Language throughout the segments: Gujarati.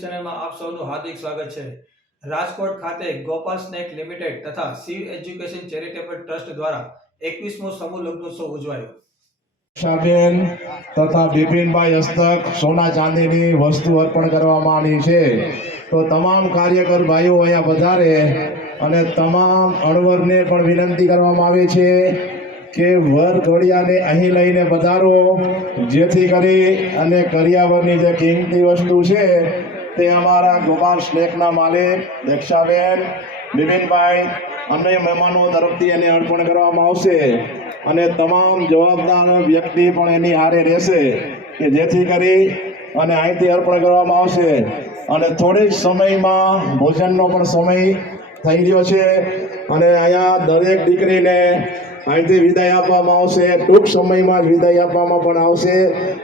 ન્યૂઝ ચેનલમાં આપ સૌનું હાર્દિક સ્વાગત છે। રાજકોટ ખાતે ગોપાલ સ્નેક લિમિટેડ તથા શિવ એજ્યુકેશન ચેરિટેબલ ટ્રસ્ટ દ્વારા 21મો સમૂહ લગ્નોત્સવ ઉજવાયો। શાબેન તથા બિપિનભાઈ હસ્તક સોના ચાંદીની વસ્તુ અર્પણ કરવામાં આવી છે। તો તમામ કાર્યકર ભાઈઓ અહીંયા પધારે અને તમામ અણવરને પણ વિનંતી કરવામાં આવે છે કે વર ઘોડિયાને અહીં લઈને પધારો, જેથી કરી અને કરિયાવરની જે કિંમતી વસ્તુ છે તે અમારા ગોપાલ સ્નેકના માલિક દક્ષાબેન, બિપિનભાઈ અન્ય મહેમાનો તરફથી એને અર્પણ કરવામાં આવશે અને તમામ જવાબદાર વ્યક્તિ પણ એની હારે રહેશે કે જેથી કરી અને અહીંથી અર્પણ કરવામાં આવશે અને થોડીક સમયમાં ભોજનનો પણ સમય થઈ રહ્યો છે અને અહીંયા દરેક દીકરીને અહીંથી વિદાય આપવામાં આવશે। ટૂંક સમયમાં જ વિદાય આપવામાં પણ આવશે।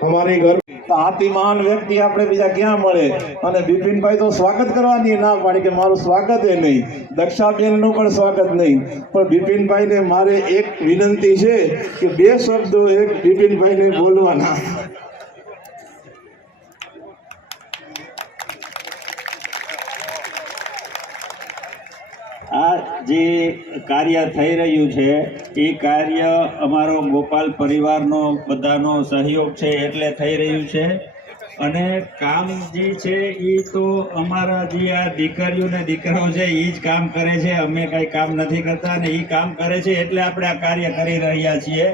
અમારી ઘર આથી મહાન વ્યક્તિ આપણે બીજા ક્યાં મળે અને બિપિનભાઈ તો સ્વાગત કરવાની ના પાડી કે મારું સ્વાગત એ નહીં, દક્ષાબેનનું પણ સ્વાગત નહીં, પણ બિપિનભાઈને મારે એક વિનંતી છે કે બે શબ્દો એક બિપિનભાઈને બોલવાના। આ જે કાર્ય થઈ રહ્યું છે એ કાર્ય અમારો ગોપાલ પરિવારનો બધાનો સહયોગ છે એટલે થઈ રહ્યું છે અને કામ જે છે એ તો અમારા જે આ દીકરીઓ ને દીકરાઓ છે એ જ કામ કરે છે, અમે કાંઈ કામ નથી કરતા અને એ કામ કરે છે એટલે આપણે આ કાર્ય કરી રહ્યા છીએ।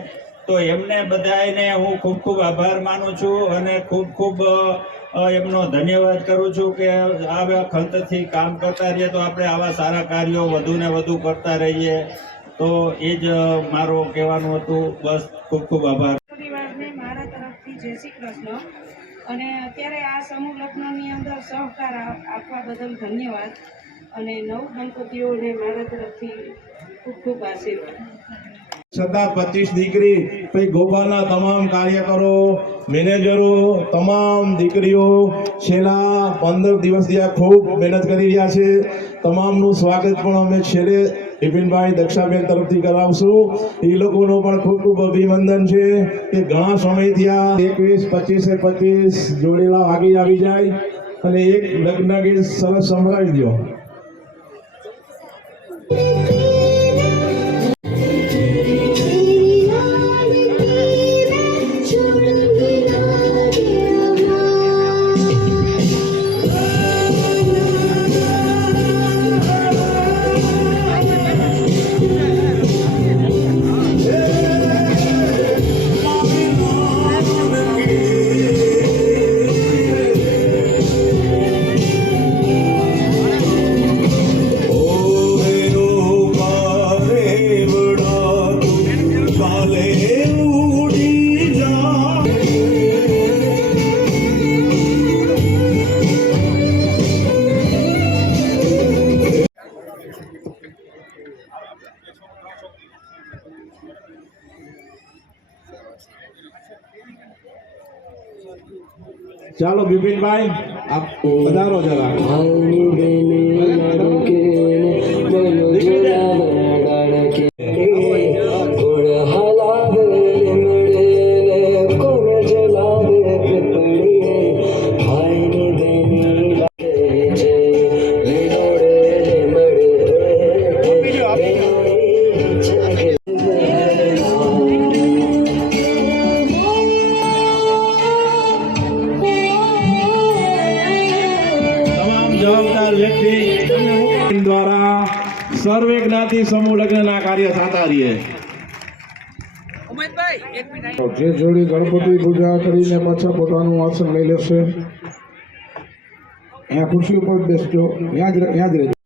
તો એમને બધાને હું ખૂબ ખૂબ આભાર માનું છું અને ખૂબ ખૂબ એમનો ધન્યવાદ કરું છું કે આવા ખંતથી કામ કરતા રહીએ તો આપણે આવા સારા કાર્યો વધુ ને વધુ કરતા રહીએ। તો એ જ મારો કહેવાનું હતું। બસ ખૂબ ખૂબ આભાર। પરિવારને મારા તરફથી જય શ્રી કૃષ્ણ અને અત્યારે આ સમૂહ લગ્નની અંદર સહકાર આપવા બદલ ધન્યવાદ અને નવ દંપતીઓને મારા તરફથી ખૂબ ખૂબ આશીર્વાદ। 25 દીકરી પછી ગોપાલના તમામ કાર્યકરો, મેનેજરો, તમામ દીકરીઓ છેલ્લા 15 દિવસથી આ ખૂબ મહેનત કરી રહ્યા છે। તમામનું સ્વાગત પણ અમે છેલ્લે બિપિનભાઈ દક્ષાબેન તરફથી કરાવશું। એ લોકોનો પણ ખૂબ ખૂબ અભિનંદન છે કે ઘણા સમયથી આ 21-25 જોડેલા આગળ આવી જાય અને એક લગ્ન ગીત સરસ સંભળાવી દો। ચાલો બિપિનભાઈ આપ પધારો જરા। જવાબદાર વ્યક્તિ દ્વારા સર્વે જ્ઞાતિ સમૂહ લગ્નના કાર્ય થતા રહીએ। જે જોડી ગણપતિ પૂજા કરીને પાછા પોતાનું આસન લઈ લેશે। અહીંયા ખુરશી ઉપર બેસજો, ત્યાં જ રહેજો।